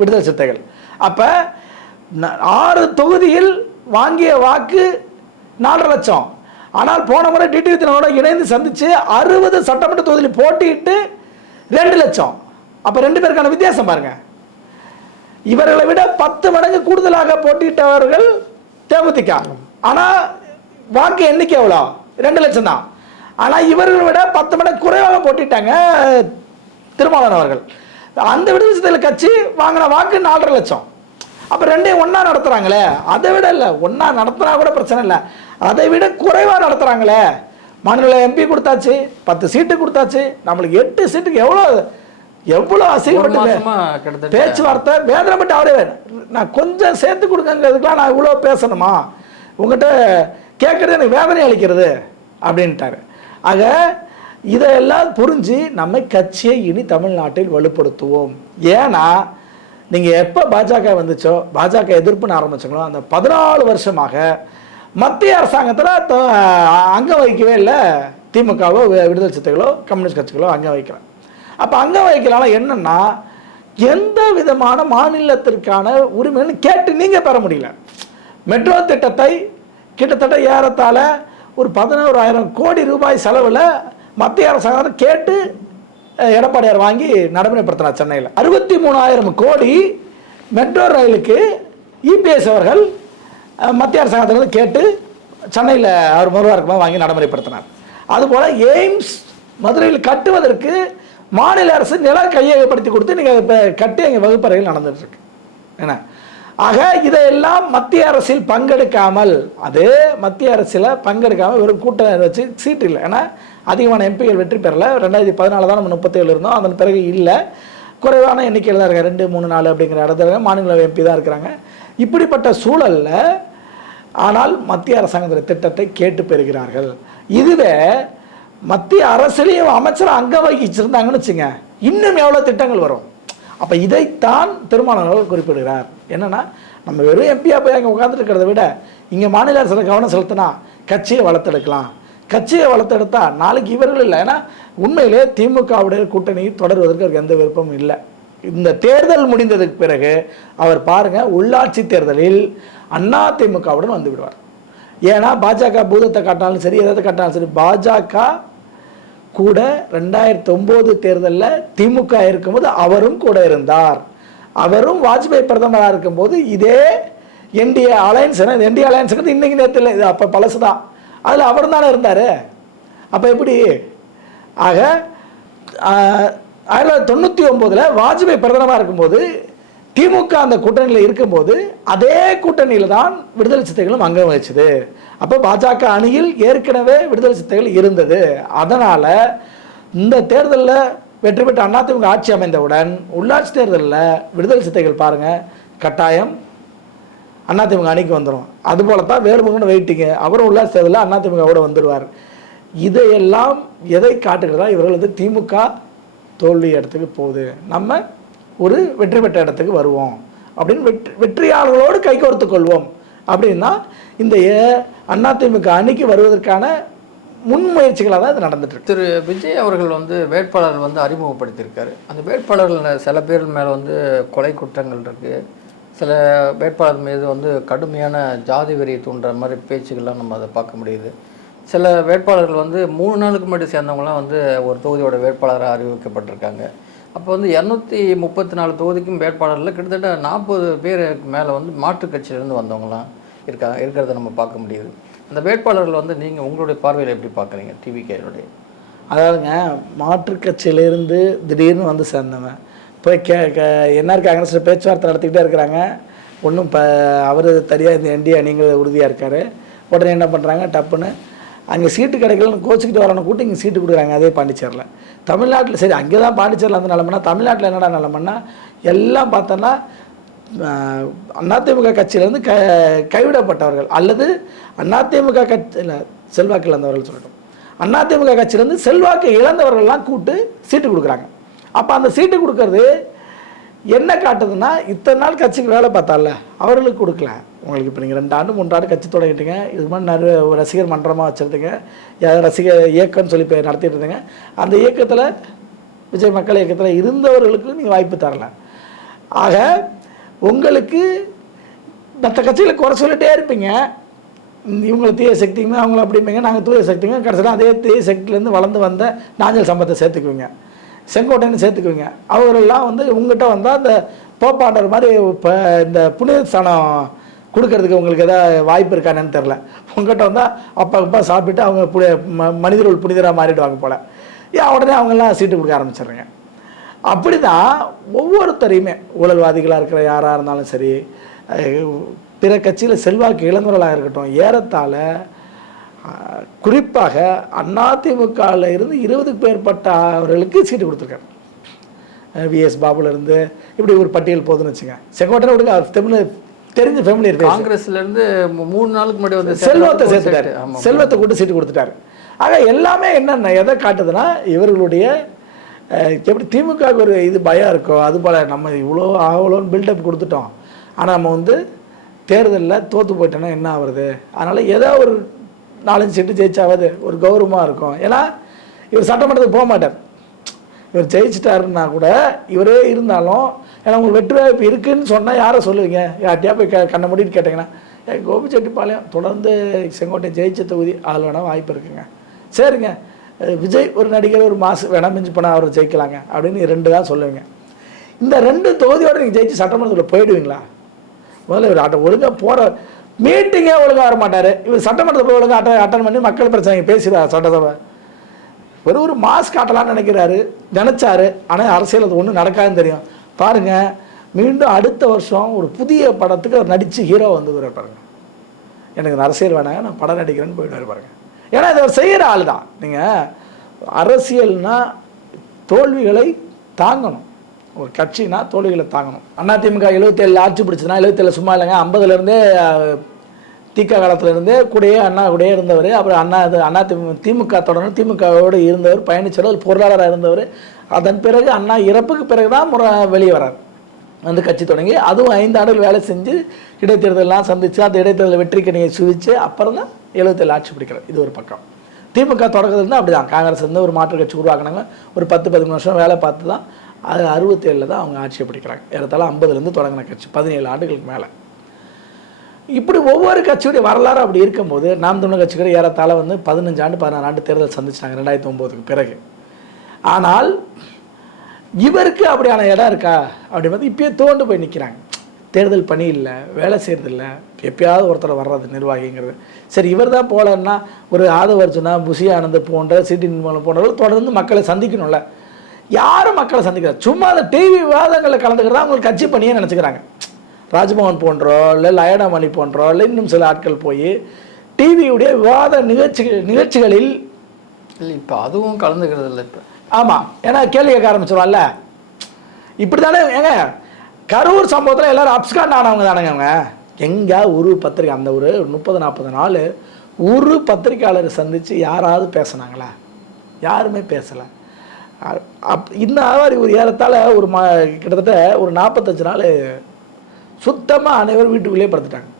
விடுதலை சிறுத்தைகள். அப்போ 6 தொகுதியில் வாங்கிய வாக்கு 4.5 லட்சம். ஆனால் போன முறை டிடிவி தினகரனோட இணைந்து சந்திச்சு 60 சட்டமன்ற தொகுதியில் போட்டிட்டு 2 லட்சம். அப்போ 2 பேருக்கான வித்தியாசம் பாருங்க. இவர்களை விட 10 மடங்கு கூடுதலாக போட்டியிட்டவர்கள் தேமுதிக. ஆனால் வாக்கு எண்ணிக்கை எவ்வளோ? 2 லட்சம் தான். ஆனால் இவர்களை விட 10 மடங்கு குறைவாக போட்டிட்டாங்க திருமாவளவன் அவர்கள். அந்த விடுதலை சிறுத்தைகள் கட்சி வாங்கின வாக்கு 4.5 லட்சம். அப்போ ரெண்டையும் ஒன்றா நடத்துகிறாங்களே, அதை விட இல்லை, ஒன்றா நடத்துனா கூட பிரச்சனை இல்லை, அதை விட குறைவாக நடத்துகிறாங்களே. மாநில எம்பி கொடுத்தாச்சு, 10 சீட்டு கொடுத்தாச்சு, நம்மளுக்கு 8 சீட்டுக்கு எவ்வளோ அசிங்கப்பட்டு பேச்சுவார்த்தை வேதனைப்பட்டு அவரே நான் கொஞ்சம் சேர்த்து கொடுங்கிறதுக்கெலாம் நான் இவ்வளோ பேசணுமா, உங்கள்கிட்ட கேட்குறது எனக்கு வேதனை அளிக்கிறது அப்படின்ட்டாரு. ஆக இதையெல்லாம் புரிஞ்சு நம்ம கட்சியை இனி தமிழ்நாட்டில் வலுப்படுத்துவோம். ஏன்னா நீங்கள் எப்போ பாஜக வந்துச்சோ, பாஜக எதிர்ப்புன்னு ஆரம்பிச்சங்களோ, அந்த 14 வருஷமாக மத்திய அரசாங்கத்தில் அங்கம் வகிக்கவே இல்லை திமுகவோ விடுதலை சிறுத்தைகளோ கம்யூனிஸ்ட் கட்சிகளோ அங்கம் வைக்கிறேன். அப்போ அங்கம் வைக்கலாம்னா என்னென்னா, எந்த விதமான மாநிலத்திற்கான உரிமைன்னு கேட்டு நீங்கள் பெற முடியல. மெட்ரோ திட்டத்தை கிட்டத்தட்ட ஏறத்தாழ ஒரு 11,000 கோடி ரூபாய் செலவில் மத்திய அரசாங்கம் கேட்டு எடப்பாடியார் வாங்கி நடைமுறைப்படுத்தினார். சென்னையில் 63,000 கோடி மெட்ரோ ரயிலுக்கு இபிஎஸ் அவர்கள் மத்திய அரசாங்கத்திலிருந்து கேட்டு சென்னையில் அவர் முதல்வர் இருக்கும்போது வாங்கி நடைமுறைப்படுத்தினார். அதுபோல் எய்ம்ஸ் மதுரையில் கட்டுவதற்கு மாநில அரசு நிலம் கையகப்படுத்தி கொடுத்து நீங்கள் இப்போ கட்டி அங்கே வகுப்பறைகள் நடந்துட்டுருக்கு. என்ன ஆக இதையெல்லாம் மத்திய அரசில் பங்கெடுக்காமல், அதே மத்திய அரசில் பங்கெடுக்காமல் வெறும் கூட்டம் வச்சு சீட்டு இல்லை. ஏன்னா அதிகமான எம்பிகள் வெற்றி பெறலை. 2014 தான் நம்ம 37 இருந்தோம், அதன் பிறகு இல்லை, குறைவான எண்ணிக்கையில் தான் இருக்காங்க, 2, 3, 4 அப்படிங்கிற இடத்துல மாநில எம்பி தான் இருக்கிறாங்க. இப்படிப்பட்ட சூழலில் ஆனால் மத்திய அரசாங்கத்தின் திட்டத்தை கேட்டு பெறுகிறார்கள். இதுவே மத்திய அரசிலையும் அமைச்சர் அங்க வகிச்சிருந்தாங்கன்னு வச்சுங்க, இன்னும் எவ்வளோ திட்டங்கள் வரும். அப்போ இதைத்தான் திருமாவளவன் குறிப்பிடுகிறார். என்னன்னா, நம்ம வெறும் எம்பியாக போய் அங்கே உட்காந்துட்டு இருக்கிறத விட இங்கே மாநில அரசில் கவனம் செலுத்தினா கட்சியை வளர்த்தெடுக்கலாம். கட்சியை வளர்த்தெடுத்தா நாளைக்கு இவர்கள் இல்லை. ஏன்னா உண்மையிலே திமுகவுடைய கூட்டணி தொடர்வதற்கு அவருக்கு எந்த விருப்பமும் இல்லை. இந்த தேர்தல் முடிந்ததுக்கு பிறகு அவர் பாருங்க, உள்ளாட்சி தேர்தலில் அதிமுகவுடன் வந்து விடுவார். ஏன்னா பாஜக பூதத்தை காட்டினாலும் சரி, எதை காட்டினாலும் சரி, பாஜக கூட 2009 தேர்தலில் திமுக இருக்கும்போது அவரும் கூட இருந்தார். அவரும் வாஜ்பாய் பிரதமராக இருக்கும்போது இதே என்டிஏ அலையன்ஸ், என்டிஏ அலையன்ஸுங்கிறது இன்னைக்கு நேரத்தில் இல்லை, இது அப்போ பழசு தான், அதில் அவர் தானே இருந்தார். அப்போ எப்படி? ஆக 1999 வாஜ்பாய் பிரதமராக இருக்கும்போது திமுக அந்த கூட்டணியில் இருக்கும்போது அதே கூட்டணியில் தான் விடுதலை சிறுத்தைகளும் அங்கம் வகிச்சது. அப்போ பாஜக அணியில் ஏற்கனவே விடுதலை சிறுத்தைகள் இருந்தது. அதனால் இந்த தேர்தலில் வெற்றி பெற்ற அதிமுக ஆட்சி அமைந்தவுடன் உள்ளாட்சி தேர்தலில் விடுதலை சிறுத்தைகள் பாருங்கள் கட்டாயம் அதிமுக அணிக்கு வந்துடும். அதுபோல தான் வேறுபட்ட வெயிட்டிங்க, அவரும் உள்ளாட்சி தேர்தலில் அதிமுகவோட வந்துடுவார். இதையெல்லாம் எதை காட்டுகிறதா, இவர்கள் வந்து திமுக தோல்வி இடத்துக்கு போகுது, நம்ம ஒரு வெற்றி பெற்ற இடத்துக்கு வருவோம் அப்படின்னு வெற்றியாளர்களோடு கைகோர்த்து கொள்வோம் அப்படின்னா இந்த அதிமுக அணிக்கு வருவதற்கான முன்முயற்சிகளாக தான் இது நடந்துட்டு இருக்கு. திரு விஜய் அவர்கள் வந்து வேட்பாளர் வந்து அறிமுகப்படுத்தியிருக்காரு. அந்த வேட்பாளர்கள் சில பேர் மேலே வந்து கொலை குற்றங்கள் இருக்குது, சில வேட்பாளர் மீது வந்து கடுமையான ஜாதி வெறியை தூண்டுற மாதிரி பேச்சுக்கள்லாம் நம்ம அதை பார்க்க முடியுது. சில வேட்பாளர்கள் வந்து 3 நாளுக்கு முன்னாடி சேர்ந்தவங்களாம் வந்து ஒரு தொகுதியோட வேட்பாளராக அறிவிக்கப்பட்டிருக்காங்க. அப்போ வந்து 234 தொகுதிக்கும் வேட்பாளரில் கிட்டத்தட்ட 40 பேருக்கு மேலே வந்து மாற்றுக் கட்சியிலேருந்து வந்தவங்களாம் இருக்கிறத நம்ம பார்க்க முடியுது. அந்த வேட்பாளர்கள் வந்து நீங்கள் உங்களுடைய பார்வையில் எப்படி பார்க்குறீங்க டிவிகேனுடைய? அதாவதுங்க, மாற்றுக் கட்சியிலேருந்து திடீர்னு வந்து சேர்ந்தவன் போய் என்ஆர் காங்கிரஸில் பேச்சுவார்த்தை நடத்திக்கிட்டே இருக்கிறாங்க. ஒன்றும் இப்போ அவர் தனியாக இந்த என்டி அணிங்கிறது உறுதியாக இருக்கார். உடனே என்ன பண்ணுறாங்க, டப்புன்னு அங்கே சீட்டு கிடைக்கலன்னு கோச்சிக்கிட்டு வரணும் கூட்டி இங்கே சீட்டு கொடுக்குறாங்க. அதே பாண்டிச்சேரியில். தமிழ்நாட்டில் சரி அங்கே தான் பாண்டிச்சேரியில் அந்த நிலமன்னா, தமிழ்நாட்டில் என்னடா நிலமன்னா எல்லாம் பார்த்தோன்னா அதிமுக கட்சியிலேருந்து கைவிடப்பட்டவர்கள் அல்லது அதிமுக கட்சியில் செல்வாக்கு இழந்தவர்கள் சொல்லட்டும், அதிமுக கட்சியிலேருந்து செல்வாக்கு இழந்தவர்கள்லாம் கூட்டு சீட்டு கொடுக்குறாங்க. அப்போ அந்த சீட்டு கொடுக்கறது என்ன காட்டுதுன்னா, இத்தனை நாள் கட்சிக்கு வேலை பார்த்தால அவர்களுக்கு கொடுக்கல. உங்களுக்கு இப்போ நீங்கள் 2 ஆண்டு 3 ஆண்டு கட்சி தொடங்கிட்டீங்க, இது மாதிரி நிறைய ரசிகர் மன்றமாக வச்சுருந்தீங்க, ரசிகர் இயக்கம்னு சொல்லி இப்போ நடத்திட்டு இருந்தீங்க. அந்த இயக்கத்தில் விஜய் மக்கள் இயக்கத்தில் இருந்தவர்களுக்கு நீங்கள் வாய்ப்பு தரல. ஆக உங்களுக்கு மற்ற கட்சிகளை குறை சொல்லிட்டே இருப்பீங்க, இவங்களை தீய சக்திங்க அவங்கள அப்படிம்பீங்க, நாங்கள் தூய சக்திங்க. கடைசியில் அதே தீய சக்தியிலேருந்து வளர்ந்து வந்த நாஞ்சல் சம்பத்தை சேர்த்துக்குவீங்க, செங்கோட்டைன்னு சேர்த்துக்குவீங்க. அவர்களெல்லாம் வந்து உங்கள்கிட்ட வந்தால் அந்த போப்பாண்டர் மாதிரி இப்போ இந்த புனித ஸ்தானம் கொடுக்கறதுக்கு உங்களுக்கு எதாவது வாய்ப்பு இருக்கானு தெரில. உங்கள்கிட்ட வந்தால் அப்பா சாப்பிட்டு அவங்க மனிதர்கள் புனிதராக மாறிடுவாங்க போல். ஏன் உடனே அவங்கெல்லாம் சீட்டு கொடுக்க ஆரம்பிச்சிடுறீங்க. அப்படி தான் ஒவ்வொருத்தரையுமே ஊழல்வாதிகளாக இருக்கிற யாராக இருந்தாலும் சரி, பிற கட்சியில் செல்வாக்கு இழந்தவர்களாக இருக்கட்டும், ஏறத்தாழ குறிப்பாக அதிமுகவில் இருந்து 20க்கு மேற்பட்ட அவர்களுக்கு சீட்டு கொடுத்துருக்காரு. விஎஸ் பாபுலேருந்து இப்படி ஒரு பட்டியல் போதுன்னு வச்சுங்க. செங்கோட்டையை விடுங்க, தமிழ் தெரிஞ்ச ஃபேமிலியர். காங்கிரஸ்லேருந்து 3 நாளுக்கு முன்னாடி வந்து செல்வத்தை சேர்த்துட்டாரு, செல்வத்தை கூட்டு சீட்டு கொடுத்துட்டாரு. ஆக எல்லாமே என்னென்ன எதை காட்டுதுன்னா, இவர்களுடைய எப்படி திமுகவுக்கு ஒரு இது பயம் இருக்கோ அது போல் நம்ம இவ்வளோ அவ்வளோன்னு பில்டப் கொடுத்துட்டோம், ஆனால் நம்ம வந்து தேர்தலில் தோற்று போயிட்டோன்னா என்ன ஆகுறது, அதனால் ஏதோ ஒரு 4-5 சீட்டு ஜெயிச்சாவது ஒரு கௌரவமாக இருக்கும். ஏன்னா இவர் சட்டமன்றத்துக்கு போக மாட்டார். இவர் ஜெயிச்சிட்டாருன்னா கூட இவரே இருந்தாலும், ஏன்னா உங்களுக்கு வெற்றி வாய்ப்பு இருக்குதுன்னு சொன்னால் யாரை சொல்லுவீங்க? யார்ட்டையா போய் கண்ணை மூடிட்டு கேட்டிங்கன்னா, கோபிச்செட்டிப்பாளையம் தொடர்ந்து செங்கோட்டை ஜெயிச்ச தொகுதி, அதில் வேணால் வாய்ப்பு இருக்குங்க. சரிங்க, விஜய் ஒரு நடிகர் ஒரு மாசு வேணால் மிஞ்சி போனால் அவர் ஜெயிக்கலாங்க அப்படின்னு 2 தான் சொல்லுவீங்க. இந்த 2 தொகுதியோடு நீங்கள் ஜெயிச்சு சட்டமன்றத்தில் போயிடுவீங்களா? முதல்ல இவர் ஒழுங்காக போகிற மீட்டிங்கே ஒழுங்காக வர மாட்டார். இவர் சட்டமன்றத்தில் போய் ஒழுங்காக அட்டன் பண்ணி மக்கள் பிரச்சனை பேசுகிறார். சட்டசபை ஒரு மாஸ்க் காட்டலான்னு நினைச்சாரு. ஆனால் அரசியல் அது ஒன்றும் நடக்காதுன்னு தெரியும். பாருங்கள், மீண்டும் அடுத்த வருஷம் ஒரு புதிய படத்துக்கு அவர் நடித்து ஹீரோ வந்து பாருங்க, எனக்கு இந்த அரசியல் வேணாங்க, நான் படம் நடிக்கிறேன்னு போயிடுவார் பாருங்க. ஏன்னா இதை அவர் செய்கிற ஆள் தான். நீங்கள் அரசியல்னா தோல்விகளை தாங்கணும், ஒரு கட்சினா தோல்விகளை தாங்கணும். அதிமுக 77 ஆட்சி பிடிச்சதுன்னா 77 சும்மா இல்லைங்க, 50லேருந்தே திக காலத்திலேருந்தே கூடயே அண்ணா கூடயே இருந்தவர். அப்புறம் திமுக தொடர்ந்து திமுகவோடு இருந்தவர், பயணிச்சவர், பொருளாளராக இருந்தவர். அதன் பிறகு அண்ணா இறப்புக்கு பிறகு தான் வெளியே வரார், வந்து கட்சி தொடங்கி. அதுவும் 5 ஆண்டுகள் வேலை செஞ்சு இடைத்தேர்தலாம் சந்தித்து அந்த இடைத்தேர்தல் வெற்றிக்கணியை சுவிச்சு அப்புறம் தான் 77 ஆட்சி பிடிக்கிறார். இது ஒரு பக்கம். திமுக தொடங்குறதுனா அப்படி தான், காங்கிரஸ் வந்து ஒரு மாற்று கட்சி உருவாக்குனாங்க. ஒரு 10-13 வருஷம் வேலை பார்த்து தான் அது 67 தான் அவங்க ஆட்சியை பிடிக்கிறாங்க. ஏறத்தாழ 50லேருந்து தொடங்கின கட்சி 17 ஆண்டுகளுக்கு மேலே. இப்படி ஒவ்வொரு கட்சியுடைய வரலாறு அப்படி இருக்கும்போது, நாம் தமிழர் கட்சி கூட ஏறத்தாழ வந்து 15 ஆண்டு 16 ஆண்டு தேர்தல் சந்திச்சிட்டாங்க 2009க்கு பிறகு. ஆனால் இவருக்கு அப்படியான இடம் இருக்கா அப்படி பார்த்து இப்பயே தோண்டு போய் நிற்கிறாங்க. தேர்தல் பணி இல்லை, வேலை செய்கிறதில்ல, எப்பயாவது ஒருத்தர் வர்றது நிர்வாகிங்கிறது. சரி, இவர் தான் போகலன்னா ஒரு ஆதவர்ஜுனா, புஷி ஆனந்த் போன்ற சிடி நிர்மலம் போன்றவர்கள் தொடர்ந்து மக்களை சந்திக்கணும்ல. யாரும் மக்களை சந்திக்கிறார், சும்மா அந்த டிவி விவாதங்களில் கலந்துக்கிறதா அவங்களுக்கு கட்சி பணியே நினச்சிக்கிறாங்க. ராஜ்மோகன் போன்றோ இல்லை லயனாமணி போன்றோ இல்லை இன்னும் சில ஆட்கள் போய் டிவியுடைய விவாத நிகழ்ச்சிகளில் இப்போ அதுவும் கலந்துக்கிறது இல்லை இப்போ. ஆமாம், ஏன்னா கேள்வி கேட்க ஆரம்பிச்சிருவான்ல. இப்படி தானே ஏங்க கரூர் சம்பவத்தில் எல்லோரும் அப்ஸ்காண்ட் ஆனவங்க தானேங்க. அவங்க எங்கே ஒரு பத்திரிக்கை அந்த ஒரு 30-40 நாள் ஒரு பத்திரிக்கையாளரை சந்தித்து யாராவது பேசினாங்களா? யாருமே பேசலை. இந்த மாதிரி ஒரு ஏறத்தாழ ஒரு கிட்டத்தட்ட ஒரு 45 நாள் சுத்தமாக அனைவரும் வீட்டுக்குள்ளேயே படுத்துட்டாங்க.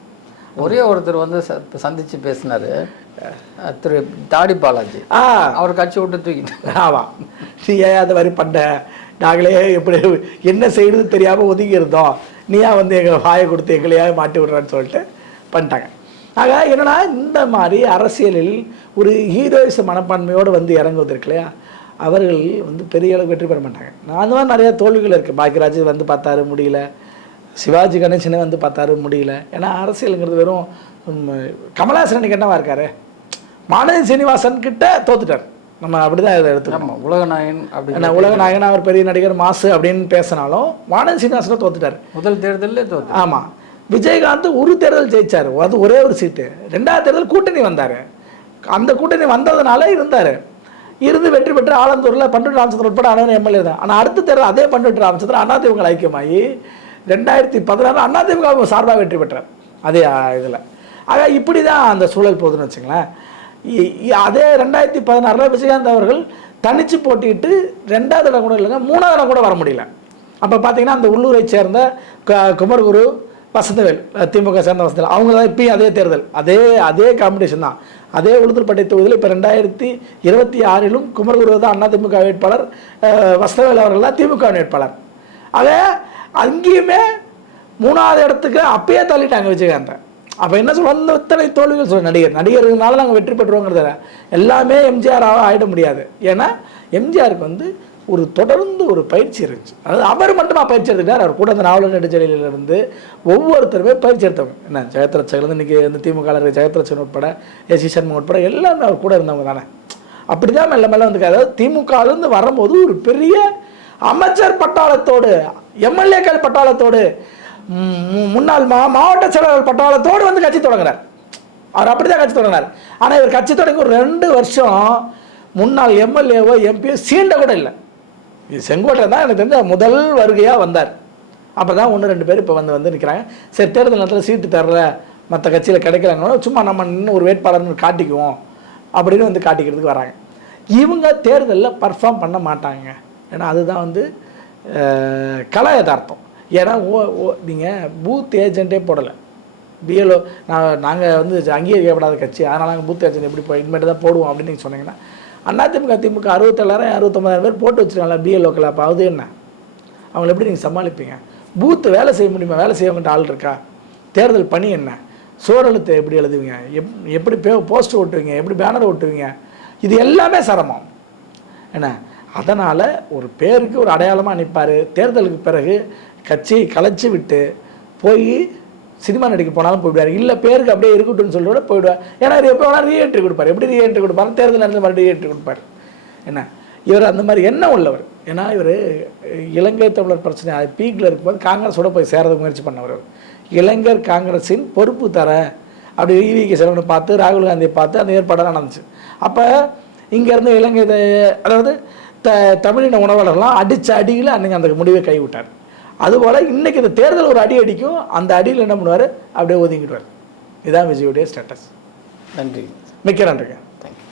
ஒரே ஒருத்தர் வந்து சந்தித்து பேசினார், திரு தாடி பாலாஜி. அவர் கட்சி விட்டு தூக்கிட்டு. ஆமாம், நீ ஏன் அந்த மாதிரி பண்ண, நாங்களே எப்படி என்ன செய்யறது தெரியாமல் ஒதுங்கி இருந்தோம், நீயா வந்து எங்களை வாயை கொடுத்து எங்களையா மாட்டி விடுறான்னு சொல்லிட்டு பண்ணிட்டாங்க. ஆக என்னன்னா இந்த மாதிரி அரசியலில் ஒரு ஹீரோயிச மனப்பான்மையோடு வந்து இறங்குவதற்கு இல்லையா, அவர்கள் வந்து பெரிய அளவுக்கு வெற்றி பெற மாட்டாங்க. நான் அந்த மாதிரி நிறைய தோல்விகள் இருக்குது. பாக்யராஜ் வந்து பார்த்தாரு முடியல, சிவாஜி கணேசனே வந்து பார்த்தாரு முடியல. ஏன்னா அரசியலுங்கிறது வெறும் கமலஹாசன் என்னவா இருக்காரு, மானதி சீனிவாசன் கிட்ட தோத்துட்டார். நம்ம அப்படிதான் இதை எடுத்துக்கணும். உலகநாயகன் அப்படி உலகநாயகன் அவர் பெரிய நடிகர் மாசு அப்படின்னு பேசினாலும் மானதி சீனிவாசனை தோத்துட்டார் முதல் தேர்தலில் தோத்து. ஆமாம், விஜயகாந்த் ஒரு தேர்தல் ஜெயிச்சார், அது ஒரே ஒரு சீட்டு. 2வது தேர்தல் கூட்டணி வந்தார், அந்த கூட்டணி வந்ததுனால இருந்தார், இருந்து வெற்றி பெற்று ஆலந்தூரில் பண்ருட்டி ராமச்சந்திரன் உட்பட அனைவரும் எம்எல்ஏ தான். ஆனால் அடுத்த தேர்தல் அதே பண்ருட்டி ராமச்சந்திரன் அதிமுக ஐக்கியமாகி 2016 அதிமுக சார்பாக வெற்றி பெற்றார் அதே இதில். ஆக இப்படி தான் அந்த சூழல் போகுதுன்னு வச்சுங்களேன். அதே 2016 விஜயகாந்த் அவர்கள் தனித்து போட்டிட்டு 2வது இடம் கூட இல்லைங்க, 3வது இடம் கூட வர முடியல. அப்போ பார்த்தீங்கன்னா அந்த உள்ளூரை சேர்ந்த குமரகுரு, வசந்தவேல், திமுக சேர்ந்த வசந்தவேல், அவங்க தான் இப்பயும் அதே தேர்தல், அதே காம்படிஷன் தான். அதே உளுந்தூர்பேட்டை தொகுதியில் இப்போ 2026 குமரகுரு தான் அதிமுக வேட்பாளர், வசந்தவேல் அவர்கள் தான் திமுக வேட்பாளர். ஆக அங்கேயுமே 3வது இடத்துக்கு அப்பயே தள்ளிட்டாங்க விஜயகாந்தை. அப்போ என்ன சொல்ல, இத்தனை தோல்விகள் சொல்ல நடிகர்களால நாங்கள் வெற்றி பெற்றுவோங்கிறத எல்லாமே எம்ஜிஆராக ஆகிட முடியாது. ஏன்னா எம்ஜிஆருக்கு வந்து ஒரு தொடர்ந்து ஒரு பயிற்சி இருந்துச்சு. அதாவது அவர் மட்டுமா பயிற்சி எடுத்துக்கிட்டார், அவர் கூட அந்த நாவலர் நெடுஞ்செழியிலிருந்து ஒவ்வொருத்தருமே பயிற்சி எடுத்தவங்க. என்ன ஜெயத்ரட்சகலேருந்து இன்றைக்கி வந்து திமுக ஜெயத்ரட்சன் உட்பட எஸ்.சி. சண்முகம் உட்பட எல்லாமே அவர் கூட இருந்தவங்க தானே. அப்படி தான் மெல்ல மெல்ல வந்து, அதாவது திமுகலேருந்து வரும்போது ஒரு பெரிய அமைச்சர் பட்டாளத்தோடு, எம்எல்ஏக்கள் பட்டாளத்தோடு, முன்னாள் மாவட்ட செயலாளர் பட்டாளத்தோடு வந்து கட்சி தொடங்குறார். அவர் அப்படி தான் கட்சி தொடங்கினார். ஆனால் இவர் கட்சி தொடங்கி ஒரு 2 வருஷம் முன்னாள் எம்எல்ஏவோ எம்பியோ சீண்ட கூட இல்லை. செங்கோட்டை தான் எனக்கு தெரிஞ்ச முதல் வருகையாக வந்தார். அப்போ தான் 1-2 பேர் இப்போ வந்து நிற்கிறாங்க. சரி, தேர்தல் நேரத்தில் சீட்டு தரல, மற்ற கட்சியில் கிடைக்கலாங்க, சும்மா நம்ம இன்னும் ஒரு வேட்பாளர்னு காட்டிக்குவோம் அப்படின்னு வந்து காட்டிக்கிறதுக்கு வராங்க. இவங்க தேர்தலில் பர்ஃபார்ம் பண்ண மாட்டாங்க. ஏன்னா அதுதான் வந்து கலா யதார்த்தம். ஏன்னா நீங்கள் பூத் ஏஜென்ட்டே போடலை, பிஎல்ஓ நாங்கள் வந்து அங்கீகரிக்கப்படாத கட்சி, அதனால் நாங்கள் பூத் ஏஜென்ட் எப்படி இனிமேட்டு தான் போடுவோம் அப்படின்னு நீங்கள் சொன்னீங்கன்னா, அதிமுக திமுக 67,000 69,000 பேர் போட்டு வச்சுருக்காங்களா பிஎல்ஓக்கள். அப்போ அது என்ன, அவங்களை எப்படி நீங்கள் சமாளிப்பீங்க? பூத்து வேலை செய்ய முடியுமா? வேலை செய்யவங்கிட்ட ஆள் இருக்கா? தேர்தல் பணி என்ன? சோழலத்தை எப்படி எழுதுவீங்க? எப்படி போஸ்டர் ஓட்டுவீங்க? எப்படி பேனர் ஓட்டுவீங்க? இது எல்லாமே சிரமம் என்ன. அதனால் ஒரு பேருக்கு ஒரு அடையாளமாக நிற்பார். தேர்தலுக்கு பிறகு கட்சியை கலைச்சி விட்டு போய் சினிமா நடிக்க போனாலும் போயிடுவார், இல்லை பேருக்கு அப்படியே இருக்கட்டும்னு சொல்லிட்டு போயிடுவார். ஏன்னா இது எப்போ வேணால் ரீஎன்ட்ரி கொடுப்பார். எப்படி ரீஎன்ட்ரி கொடுப்பாரு? தேர்தல் நேரத்தில் மறுபடியும் ரீஎன்ட்ரி கொடுப்பார். என்ன இவர் அந்த மாதிரி எண்ணம் உள்ளவர். ஏன்னா இவர் இலங்கை தமிழர் பிரச்சனை அது பீக்கில் இருக்கும்போது காங்கிரஸோட போய் சேரதுக்கு முயற்சி பண்ணவர். இளைஞர் காங்கிரஸின் பொறுப்பு தர அப்படி ஈவிகே செல்வனை பார்த்து ராகுல் காந்தியை பார்த்து அந்த ஏற்பாடெல்லாம் நடந்துச்சு. அப்போ இங்கேருந்து இலங்கை அதாவது தமிழின உணவாளர்லாம் அடித்த அடியில் அன்றைக்கி அந்த முடிவை கைவிட்டார். அதுபோல் இன்றைக்கி இந்த தேர்தல் ஒரு அடி அடிக்கும், அந்த அடியில் என்ன பண்ணுவார், அப்படியே ஒதுங்கிடுவார். இதுதான் விஜயுடைய ஸ்டேட்டஸ். நன்றி, மிக்க நன்றிங்க.